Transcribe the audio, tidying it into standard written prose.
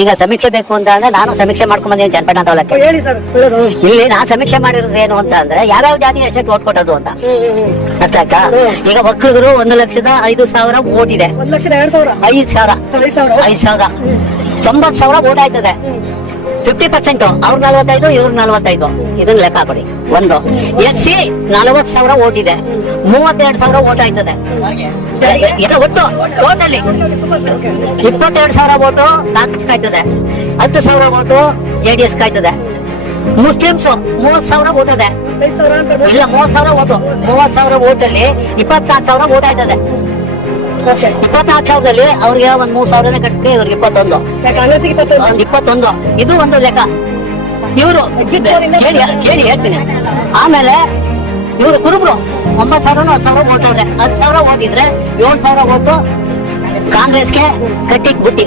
ಈಗ ಸಮೀಕ್ಷೆ ಬೇಕು ಅಂತ ಅಂದ್ರೆ ನಾನು ಸಮೀಕ್ಷೆ ಮಾಡ್ಕೊಂಡ್ ಬಂದಿದ್ದೀನಿ ಚನ್ನಪಟ್ಟಣ ತಾಲೂಕು. ಹೇಳಿ ಸರ್. ಇಲ್ಲಿ ನಾನು ಸಮೀಕ್ಷೆ ಮಾಡಿರೋದು ಏನು ಅಂತ ಅಂದ್ರೆ ಯಾವ್ಯಾವ ಜಾತಿ ಎಷ್ಟು ಓಟ್ ಕೊಟ್ಟದು ಅಂತ ಅರ್ಥ ಆಯ್ತಾ. ಈಗ ಒಕ್ಕಲಿಗರು 1,05,000 ಓಟ್ ಇದೆ. 1,02,000 5,000 90,000 ಓಟ್ ಆಯ್ತದೆ. 50% ಅವ್ರ 45 ಇವ್ರ 45 ಇದನ್ನ ಲೆಕ್ಕ ಹಾಕೊಡಿ. ಒಂದು SC 40,000 ಓಟ್ ಇದೆ. 32,000 ಓಟ್ ಆಯ್ತದೆ. ಒಟ್ಟು ಟೋಟಲಿ 22,000 ಓಟು ಕಾಂಗ್ರೆಸ್ ಕಾಯ್ತದೆ. 10,000 ಓಟು JDS ಕಾಯ್ತದೆ. ಮುಸ್ಲಿಮ್ಸ್ 30,000 ಓಟ್ ಇದೆ. ಇಲ್ಲ 30,000 ಓಟು. 30,000 ಓಟಲ್ಲಿ 24,000 ಓಟ್ ಆಯ್ತದೆ. 24,000ದಲ್ಲಿ ಅವ್ರಿಗೆ ಒಂದ್ 3,000 ಕಟ್ಬಿಡಿ, ಇವ್ರಿಗೆ 21. ಇದು ಒಂದು ಲೆಕ್ಕ. ಇವರು ಕೇಳಿ ಹೇಳ್ತೀನಿ. ಆಮೇಲೆ ಇವರು ಕುರುಬರು 9,000 10,000 ಓಟ್ ಅವ್ರೆ. 10,000 ಓಟ್ ಇದ್ರೆ 7,000 ಓಟು ಕಾಂಗ್ರೆಸ್ಗೆ ಕಟ್ಟಿಕ್ ಬುಟ್ಟಿ.